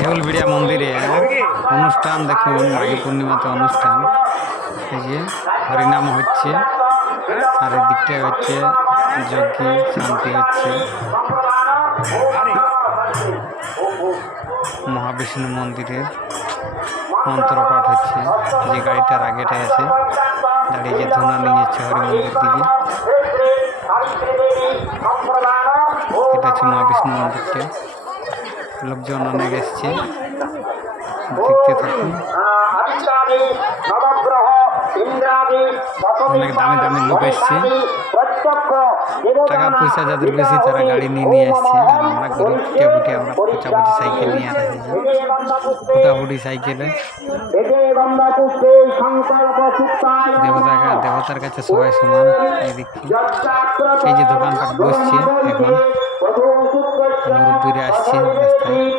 দেউলবিড়িয়া মন্দিরে অনুষ্ঠান দেখুন, মাঘী পূর্ণিমাতে অনুষ্ঠান। এই যে হরিনাম হচ্ছে, আর এই দিকটায় হচ্ছে যজ্ঞ শান্তি হচ্ছে। মহাবিষ্ণু মন্দিরের মন্ত্রপাঠ হচ্ছে। যে গাড়িটার আগেটায় আছে দাঁড়িয়ে যে ধুনা নিয়ে যাচ্ছে হরি মন্দির দিকে। এটা হচ্ছে মহাবিষ্ণু মন্দিরটা। লোকজন অনেক এসছে, দেখতে থাকুন। অনেক দামি দামি লোক এসছে, টাকা পয়সা যাদের বেশি তারা গাড়ি নিয়ে আসছে। আর আমরা গরিব ফুটে আমরা পচাপচি সাইকেল নিয়ে আর এসেছি, ফুটাফুটি সাইকেলে। দেবতার কাছে সবাই সমান। এই যে দোকানপাট বসছে, এখন মুরব্বীরা আসছে রাস্তায় নিয়ে,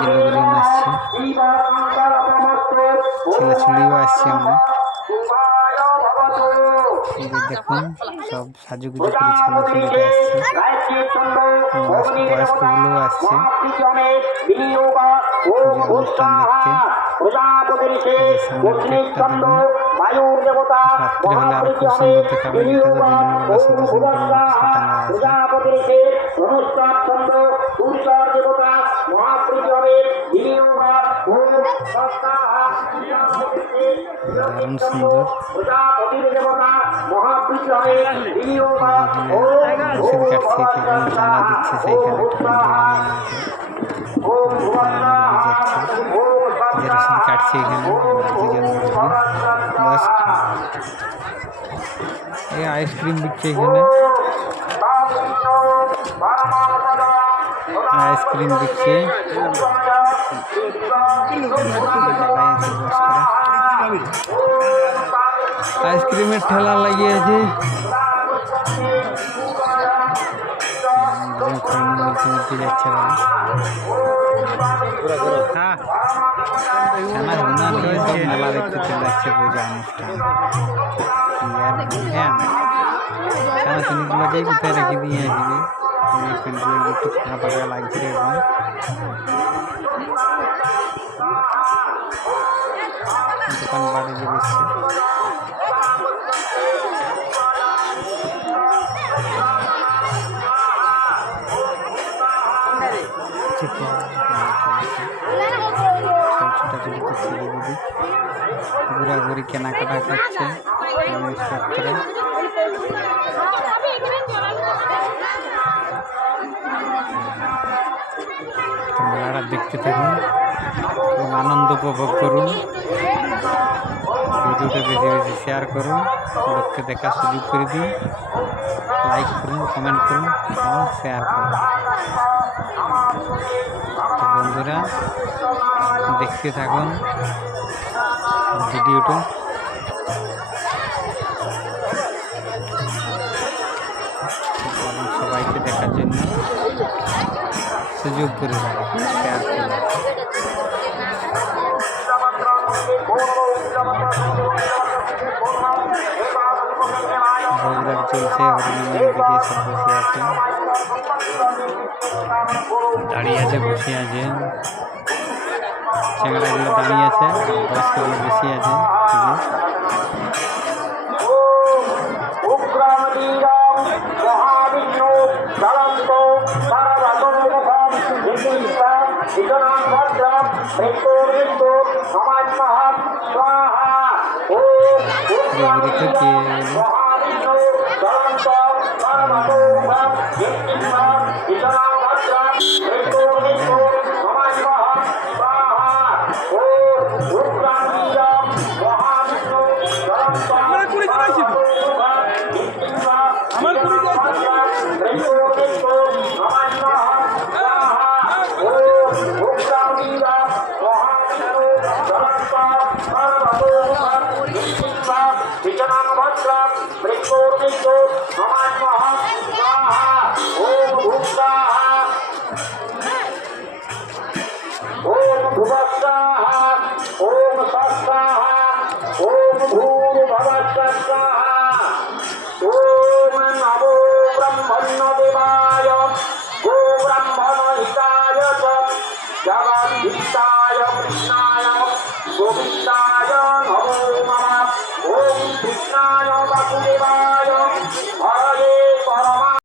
যে লোকজন আসছে, ছেলেছুলিও আসছে অনেক। এই যে দেখুন সব সাজুগুজু করে ছেলেছুলিরা আসছে, বয়স্কগুলোও আসছে অনুষ্ঠান দেখতে। সামনের গেটটা দেখুন, রাত্রে হলে আরো খুব সুন্দর দেখাবে। এটা তো দিনের বেলা শুধু সিম্পল টাঙা আছে। দারুণ সুন্দর। রসিদ কাটছে, কেমন চাঁদা দিচ্ছে, সেইখানে একটা প্যান্ডেল বানানো আছে, যাচ্ছে যে রসিদ কাটছে। এখানে দুজন বাস এই আইসক্রিম বিকছে, এখানে আইসক্রিম বিকছে। আইসক্রিমের ঠেলা লাগিয়েছে। যাচ্ছে মেলা দেখতে চলে যাচ্ছে, পূজা অনুষ্ঠান। ছানাছুনিগুলোকেই কোথায় রেখে দিয়ে আসবে, একটু ফাঁকা ফাঁকা লাগছে। এখন দোকান বাড়ি যে বসছে, ছোটাছুটি করছে, দিদি ঘোরাঘুরি কেনাকাটা করছে জিনিসপত্র। মেলাটা দেখতে থাকুন এবং আনন্দ উপভোগ করুন। ভিডিওটা বেশি বেশি শেয়ার করুন, লোককে দেখার সুযোগ করে দিন। লাইক করুন, কমেন্ট করুন এবং শেয়ার করুন। তো বন্ধুরা দেখতে থাকুন ভিডিওটা। সবাইকে দেখার জন্য সুযোগ করে দেন, শেয়ার করুন। ভোগরাগ চলছে, হরিনামের দিকে সব বসে আছে, দাঁড়িয়ে আছে, বসে আছে। চ্যাংড়াগুলো দাঁড়িয়ে আছে, বয়স্কগুলো বসে আছে। ओम नमो ब्रह्मण्य देवा কৃষ্ণায় বাসুদেবায়